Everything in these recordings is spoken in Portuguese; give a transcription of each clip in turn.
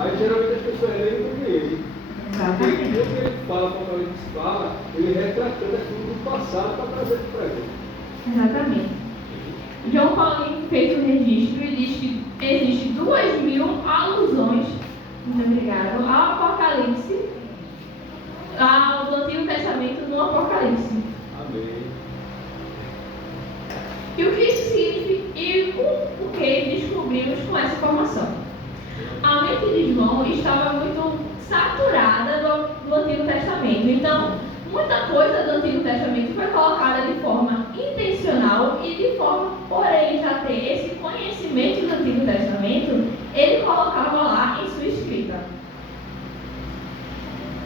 Aí geralmente as pessoas lembram dele. Exatamente. E tudo que ele fala, o Apocalipse fala, ele retratando aquilo do passado para trazer para o presente. Exatamente. João Paulinho fez um registro e diz que existem 2.000 alusões, muito obrigado, ao Apocalipse, ao Antigo Testamento no Apocalipse. Amém. E o que isso significa e o que descobrimos com essa informação? A mente de João estava muito saturada do Antigo Testamento. Então, muita coisa do Antigo Testamento foi colocada de forma intencional e de forma, por ele já ter esse conhecimento do Antigo Testamento, ele colocava lá em sua escrita.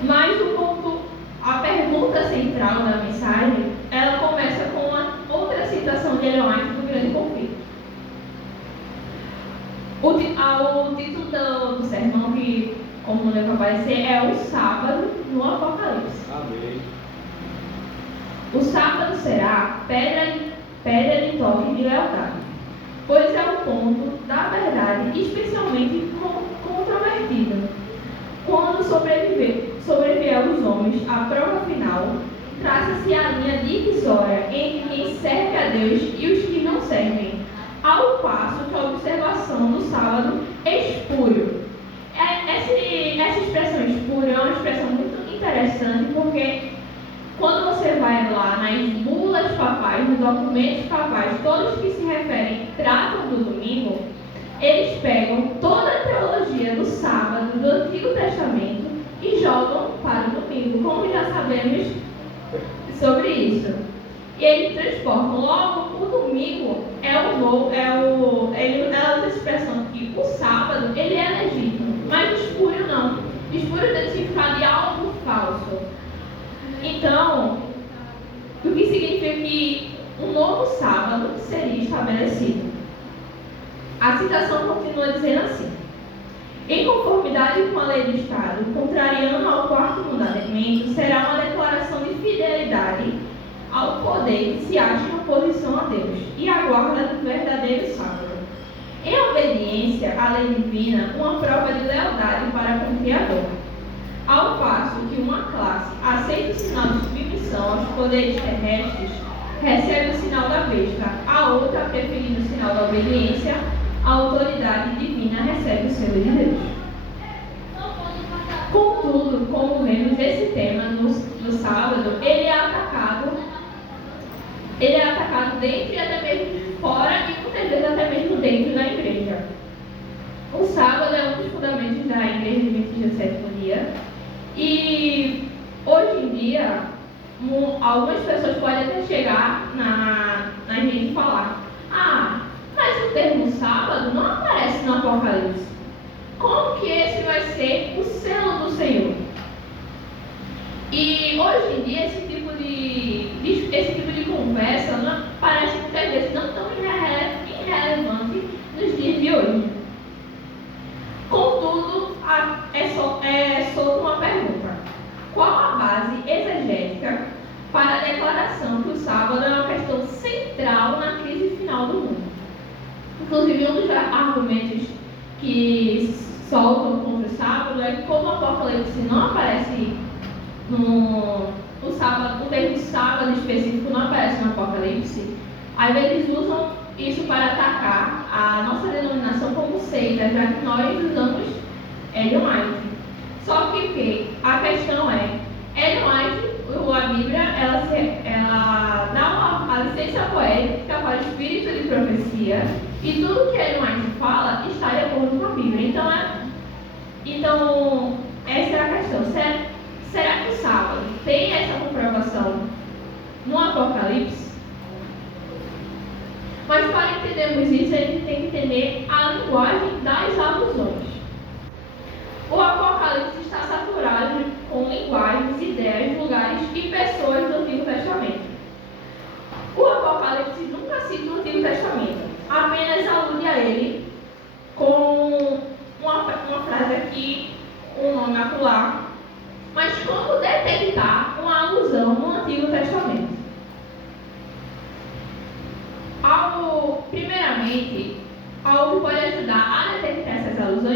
Mas a pergunta central da mensagem, ela começa com uma outra citação de Ellen White do Grande Conflito. O título do sermão, que como deve aparecer, é o sábado no Apocalipse. Amém. O sábado será pedra de toque de lealdade, pois é o ponto da verdade especialmente controvertida. Quando sobrevier aos homens a prova final, traça-se a linha divisória entre quem serve a Deus e os que não servem, ao passo que a observação do sábado espúrio. Essa expressão espúrio é uma expressão muito interessante, porque quando você vai lá nas bulas papais, nos documentos papais, todos que se referem, tratam do domingo, eles pegam toda a teologia do sábado, do Antigo Testamento, e jogam para o domingo, como já sabemos sobre isso. E eles transportam. Logo, o domingo ela usa a expressão que o sábado ele é legítimo, mas o espúrio não. O espúrio tem significado de algo falso. Então, o que significa que um novo sábado seria estabelecido. A citação continua dizendo assim: em conformidade com a lei do Estado, contrariando ao quarto mandamento, será uma declaração de fidelidade ao poder que se acha em oposição a Deus e aguarda do verdadeiro sábado. Em obediência à lei divina, uma prova de lealdade para com o Criador. Ao passo que uma classe aceita o sinal de submissão aos poderes terrestres, recebe o sinal da besta, a outra, preferindo o sinal da obediência, a autoridade divina recebe o selo de Deus. Contudo, como vemos, esse tema no sábado, ele é atacado dentro e até mesmo fora e muitas vezes até mesmo dentro da igreja. O sábado é um dos fundamentos da igreja adventista do sétimo dia e hoje em dia algumas pessoas podem até chegar na gente e falar: mas o termo sábado não aparece no Apocalipse. Como que esse vai ser o selo do Senhor? E hoje em dia esse tipo de conversa parece muitas vezes não tão irrelevante nos dias de hoje. Contudo, é só uma pergunta: qual a base exegética para a declaração que o sábado é uma questão central na crise final do mundo? Inclusive, um dos argumentos que soltam contra o sábado é que, como o Apocalipse não aparece o sábado, o termo sábado específico não aparece no Apocalipse, aí eles usam isso para atacar a nossa denominação como seita, já que nós usamos Ellen White. Só que a questão é, Ellen White, a Bíblia, ela dá a licença poética para o espírito de profecia e tudo que Ellen White fala está de acordo com a Bíblia. Então essa é a questão. Será que o sábado tem essa comprovação no Apocalipse? Mas para entendermos isso, a gente tem que entender a linguagem das alusões. O Apocalipse está saturado com linguagens, ideias, lugares e pessoas do Antigo Testamento. O Apocalipse nunca cita o Antigo Testamento, apenas alude a ele com uma frase aqui, um nome acolá. Mas como detectar uma alusão no Antigo Testamento? Primeiramente, algo pode ajudar a detectar essas alusões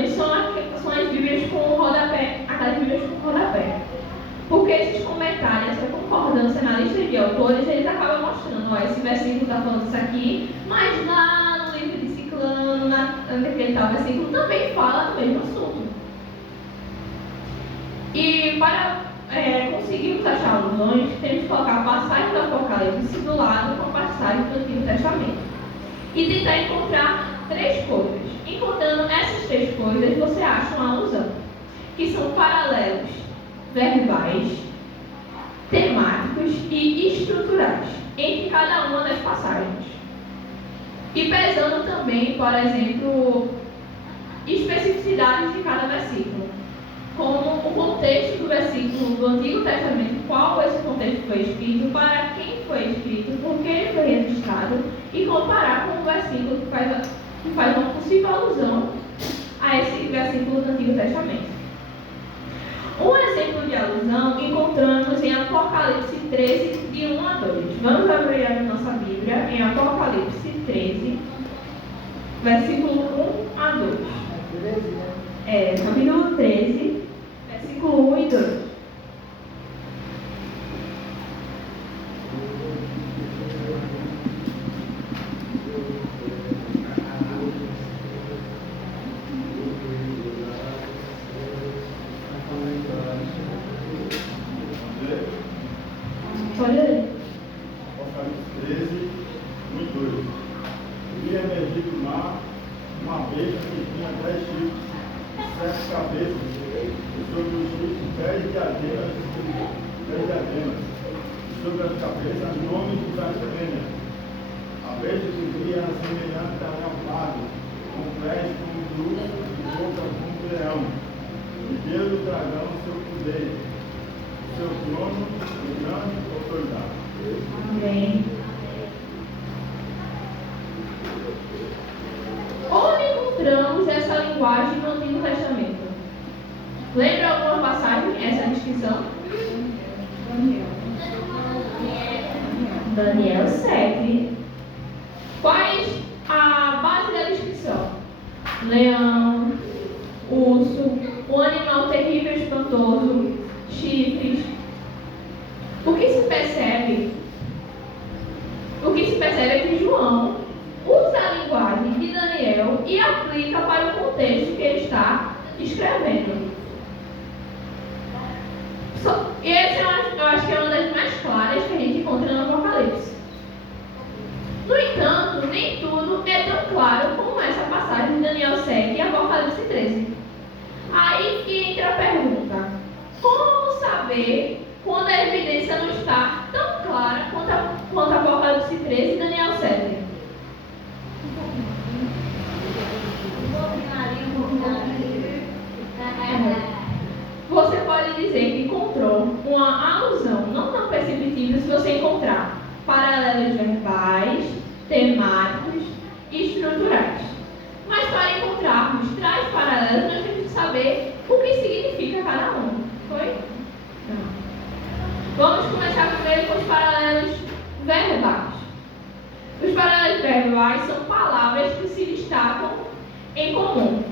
Porque esses comentários, essa concordância na lista de autores, eles acabam mostrando, ó, esse versículo está falando isso aqui, mas lá no livro de Ciclano, naquele tal versículo, também fala do mesmo assunto. E para conseguirmos achar alusões, temos que colocar a passagem do Apocalipse do lado com a passagem do Antigo Testamento. E tentar encontrar três coisas. Encontrando essas três coisas, você acha uma alusão, que são paralelos verbais, temáticos e estruturais entre cada uma das passagens. E pesando também, por exemplo, especificidades de cada versículo, como o contexto do versículo do Antigo Testamento, qual esse contexto foi escrito, para quem foi escrito, por que ele foi registrado, e comparar com o versículo que faz uma possível alusão a esse versículo do Antigo Testamento. Um exemplo de alusão encontramos em Apocalipse 13, de 1 a 2. Vamos abrir a nossa Bíblia em Apocalipse 13, versículo 1 a 2. Capítulo 13, versículo 1 e 2. Olha aí. Apocalipse 13, 1 e 2. Vi emergir do mar uma besta que tinha 10 chifres, 7 cabeças, e sobre os chifres 10 diademas, e sobre as cabeças nomes de blasfêmia. A besta que vi era semelhante a leopardo, com pés como de urso e boca como de leão. E deu do dragão seu poder, seu trono e grande autoridade. Amém. Onde encontramos essa linguagem no Antigo Testamento? Lembra alguma passagem, essa descrição? Daniel 7. Quais a base da descrição? Leão, urso, um animal terrível e espantoso, chifres. O que se percebe é que João usa a linguagem de Daniel e aplica para o contexto que ele está escrevendo. E essa eu acho que é uma das mais claras que a gente encontra no Apocalipse. No entanto, nem tudo é tão claro como essa passagem de Daniel 7 e Apocalipse 13. Aí que entra a pergunta: como saber quando a evidência não está tão clara quanto Apocalipse 13 e Daniel 7? Você pode dizer que encontrou uma alusão não tão perceptível se você encontrar paralelos verbais, temáticos e estruturais. Mas para encontrarmos tais paralelos, nós temos que saber o que significa cada um. Foi? Vamos começar primeiro com os paralelos verbais. Os paralelos verbais são palavras que se destacam em comum.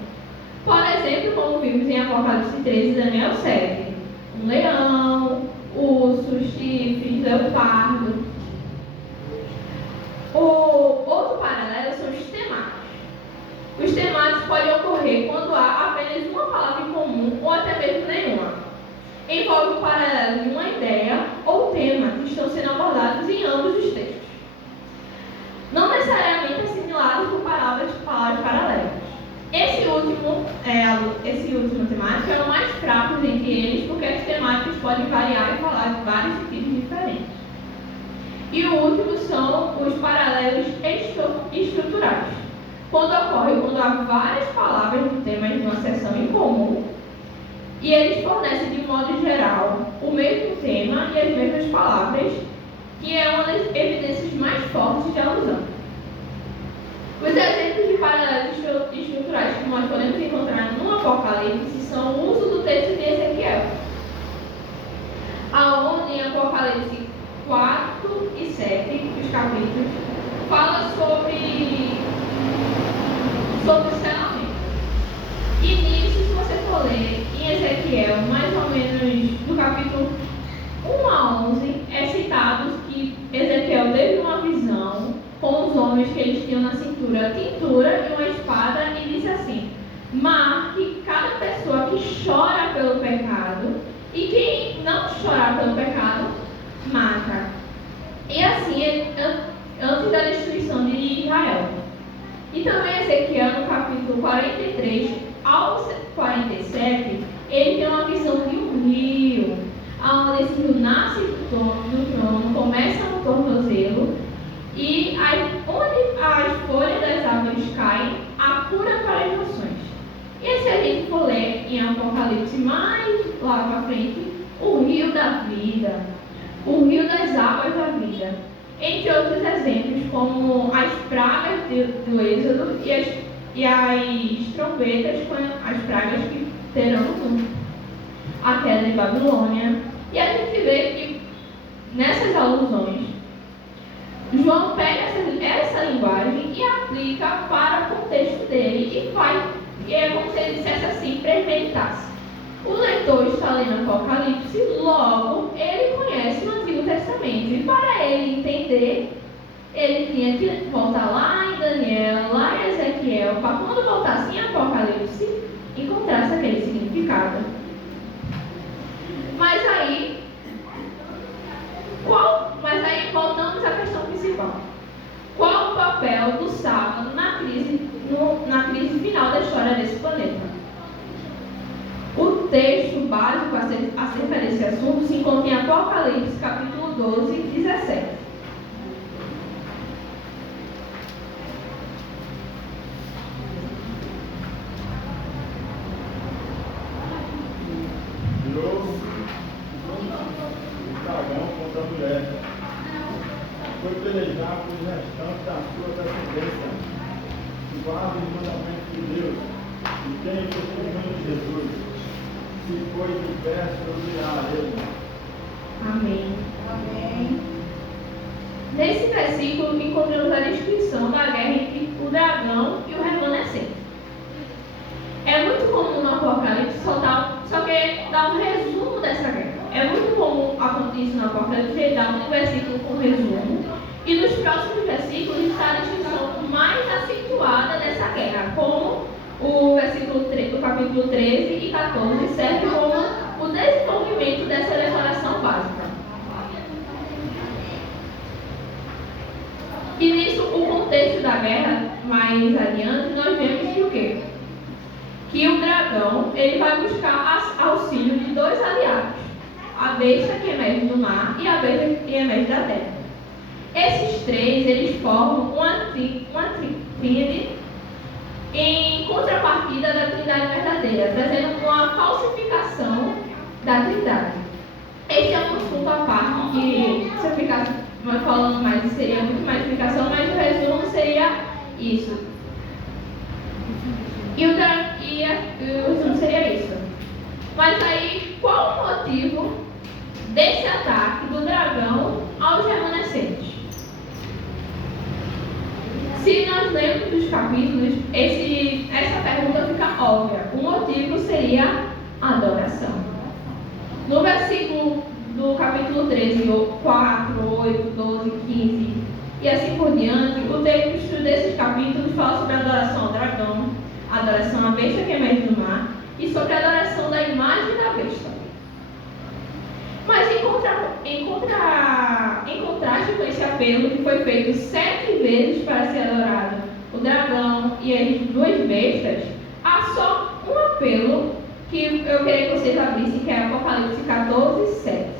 Por exemplo, como vimos em Apocalipse 13 e Daniel 7. Um leão, urso, chifres, leopardo. O outro paralelo são os temáticos. Os temáticos podem ocorrer quando há apenas uma palavra em comum ou até mesmo nenhuma. Envolve o paralelo de uma ideia ou tema que estão sendo abordados em ambos os textos. Não necessariamente assimilados por palavras paralelas. Esse último temático é o mais fraco entre eles, porque as temáticas podem variar e falar de vários sentidos diferentes. E o último são os paralelos estruturais, quando há várias palavras do tema em uma seção em comum, e eles fornecem de um modo geral o mesmo tema e as mesmas palavras, que é uma das evidências mais fortes de alusão. Os exemplos de paralelos estruturais que nós podemos encontrar no Apocalipse são o uso do texto de Ezequiel, aonde em Apocalipse 4 e 7, os capítulos, fala sobre o selamento. E nisso, se você for ler em Ezequiel, mais ou menos do capítulo E quem não chorar pelo pecado, mata. E assim, antes da destruição de Israel. E também Ezequiel, no capítulo 43 ao 47, ele tem uma visão de um rio, onde esse rio nasce do trono, começa no tornozelo, e onde as folhas das árvores caem, há cura para as nações. E se a gente for ler em Apocalipse mais lá para frente, o rio da vida, o rio das águas da vida, entre outros exemplos, como as pragas do Êxodo e as trombetas com as pragas que terão no mundo, a queda de Babilônia. E a gente vê que nessas alusões, João pega essa linguagem e aplica para o contexto dele e é como se ele dissesse assim, premeditasse. O leitor está lendo Apocalipse, logo ele conhece o Antigo Testamento. E para ele entender, ele tinha que voltar lá em Daniel, lá em Ezequiel, para quando voltasse em Apocalipse, encontrasse aquele significado. Mas aí voltamos à questão principal. Qual o papel do sábado na crise final da história desse planeta? O texto básico acerca desse assunto se encontra em Apocalipse, capítulo 12, 17. Contra a mulher. Foi pelejar com os restantes da sua descendência, que guarda os mandamentos de Deus e tem o testemunho de Jesus. Se foi de pé, subirá a ele. Amém. Amém. Nesse versículo encontramos a descrição da guerra entre o dragão e o remanescente. É muito comum no Apocalipse só que dar um resumo dessa guerra. É muito comum acontecer no Apocalipse ele dar um versículo com resumo, e nos próximos versículos está a descrição mais acentuada dessa guerra, como o capítulo 13 e 14 serve como o desenvolvimento dessa declaração básica. E nisso, o contexto da guerra, mais adiante, nós vemos que o quê? Que o dragão ele vai buscar auxílio de dois aliados, a besta que emerge do mar e a besta que emerge da terra. Esses três, eles formam uma tríade em contrapartida da Trindade verdadeira, trazendo uma falsificação da Trindade. Este é um assunto à parte que, se eu ficasse falando mais, seria muito mais explicação, mas o resumo seria isso. E o resumo seria isso. Mas aí, qual o motivo desse ataque do dragão aos remanescentes? Se nós lermos os capítulos, essa pergunta fica óbvia. O motivo seria a adoração. No versículo do capítulo 13, 4, 8, 12, 15 e assim por diante, o texto desses capítulos fala sobre a adoração ao dragão, a adoração à besta que emerge do mar e sobre a adoração da imagem da besta. Mas em contraste com esse apelo que foi feito 7 vezes para ser adorado o dragão e as duas bestas, há só um apelo que eu queria que vocês abrissem, que é Apocalipse 14, 7.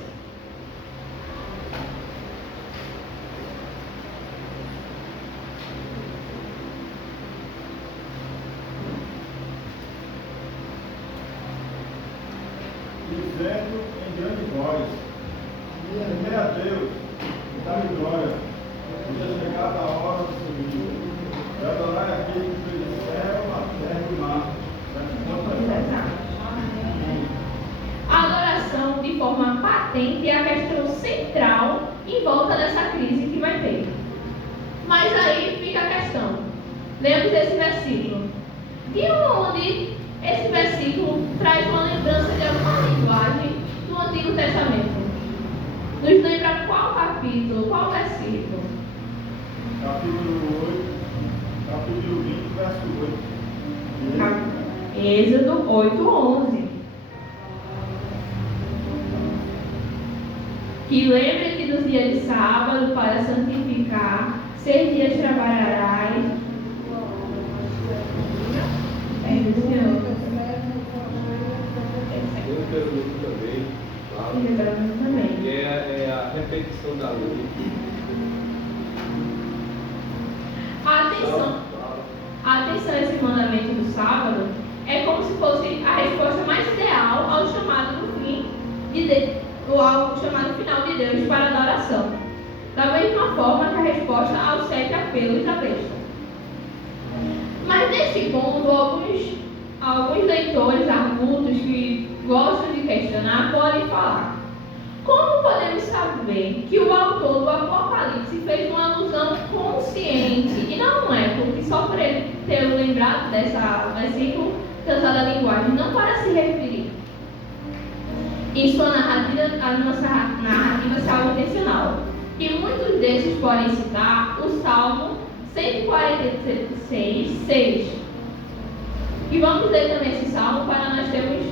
Dizendo em grande voz: temei a Deus e dá-lhe glória, pois é chegada a hora do seu juízo, e adorai aquele que fez o céu, a terra e o mar. A adoração, de forma patente, é a questão central em volta dessa crise que vai ter. Mas aí fica a questão. Lemos esse versículo. De onde esse versículo traz uma lembrança de alguma linguagem do Antigo Testamento? Nos lembra qual capítulo, qual versículo? Capítulo 20, verso 8. Êxodo 8, 11. que lembre-te do dia de sábado para santificar, 6 dias trabalharás. Eu pergunto também, que é a repetição da lei. Atenção a esse mandamento do sábado é como se fosse a resposta mais ideal ao chamado do fim ou ao chamado final de Deus para a adoração. Da mesma forma que a resposta aos 7 apelos da besta. Mas neste ponto, alguns leitores adultos que gostam de questionar podem falar: como podemos saber que o autor do Apocalipse fez uma alusão consciente? E não é, porque só por ele ter lembrado dessa versículo, usado a linguagem, não para se referir. Em sua narrativa, a nossa narrativa é algo intencional. E muitos desses podem citar o Salmo 146, 6. E vamos ler também esse salmo para nós termos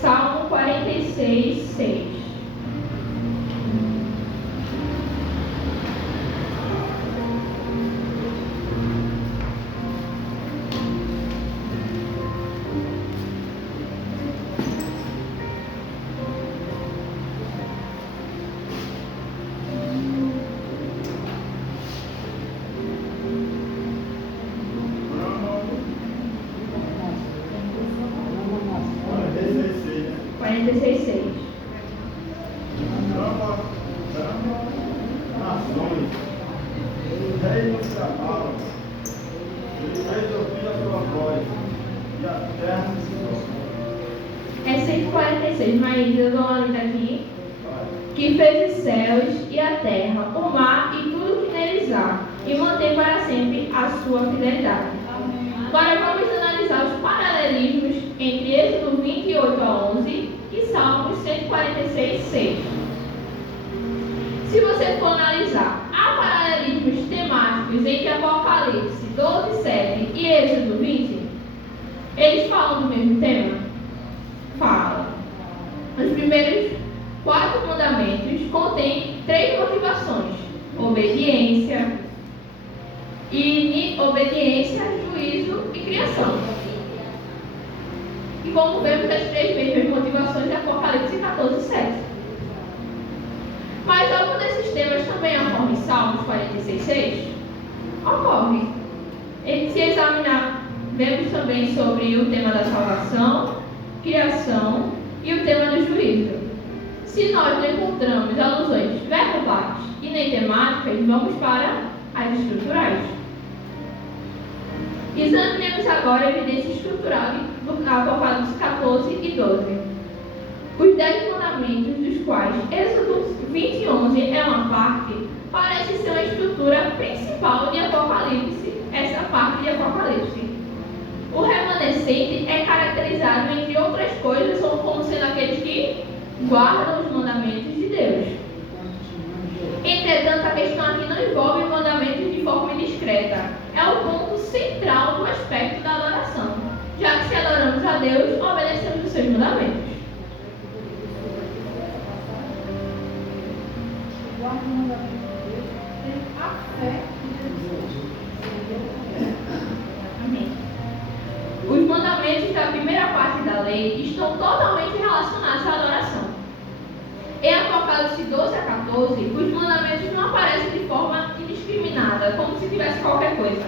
Salmo 46, 6. É 146, mas eu dou uma lida aqui. Que fez os céus e a terra, o mar e tudo que neles há, e mantém para sempre a sua fidelidade. Agora vamos analisar os paralelismos entre Êxodo 28 a 11 e Salmos 146, 6. Se você for analisar, há paralelismos temáticos entre Apocalipse 12, 7 e Êxodo 20? Eles falam do mesmo tema? Falam. Os primeiros 4 mandamentos contêm 3 motivações: obediência, juízo e criação. E como vemos, as 3 mesmas motivações de Apocalipse 14, 7. Mas algum desses temas também ocorre em Salmos 46, 6? Ocorre. E se examinar, vemos também sobre o tema da salvação, criação e o tema do juízo. Se nós não encontramos alusões verbais e nem temáticas, vamos para as estruturais. Examinemos agora a evidência estrutural do Apocalipse 14 e 12. Os 10 mandamentos, dos quais Êxodo 20 e 11 é uma parte, parece ser uma estrutura principal de Apocalipse, essa parte de Apocalipse. O remanescente é caracterizado, entre outras coisas, como sendo aqueles que guardam os mandamentos de Deus. Entretanto, a questão aqui não envolve mandamentos de forma indiscreta. É o ponto central do aspecto da adoração, já que se adoramos a Deus, obedecemos os seus mandamentos. Guarda o mandamento de Deus, tem a fé em Jesus. Amém. Os mandamentos da primeira parte da lei estão totalmente relacionados à adoração. Em Apocalipse 12 a 14, os mandamentos não aparecem de forma indiscriminada, como se tivesse qualquer coisa.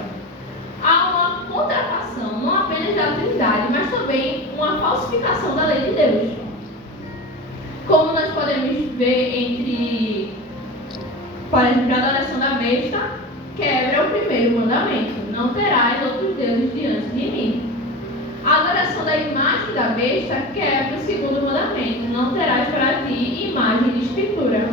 Há uma contrafação, não apenas da Trindade, mas também uma falsificação da lei de Deus. Como nós podemos ver por exemplo, a adoração da besta quebra o primeiro mandamento: não terás outros deuses diante de mim. A adoração da imagem da besta quebra o segundo mandamento: não terás para ti imagem de escritura.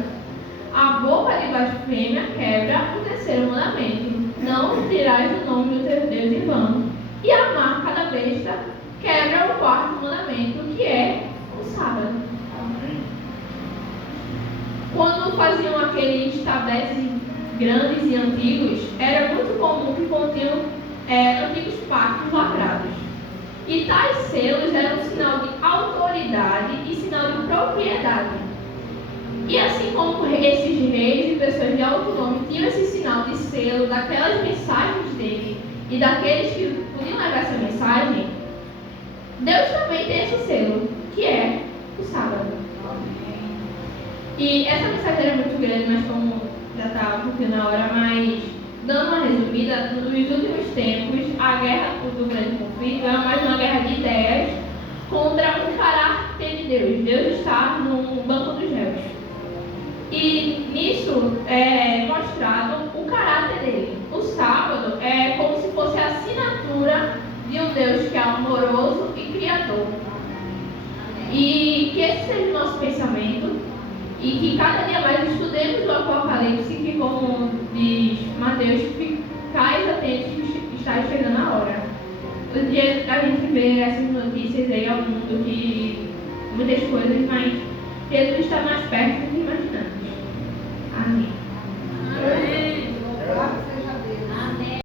A boca de blasfêmia quebra o terceiro mandamento: não dirás o nome do teu Deus em vão. E a marca da besta quebra o quarto mandamento, que é o sábado. Quando faziam aqueles tabletes grandes e antigos, era muito comum que continham antigos pactos lacrados. E tais selos eram um sinal de autoridade e sinal de propriedade esses reis e pessoas de alto nome tinham esse sinal de selo daquelas mensagens dele e daqueles que podiam levar essa mensagem, Deus também tem esse selo, que é o sábado. E essa mensagem era muito grande, mas como já está um pouquinho na hora, mas dando uma resumida, nos últimos tempos, a guerra do grande conflito é mais uma guerra de ideias contra o caráter de Deus. Deus está no banco dos réus. E nisso é mostrado o caráter dele. O sábado é como se fosse a assinatura de um Deus que é amoroso e criador. E que esse seja o nosso pensamento e que cada dia mais estudemos o Apocalipse, que como diz Mateus, ficais atentos que está chegando a hora. O dia a gente vê essas notícias aí ao mundo de muitas coisas, mas Jesus está mais perto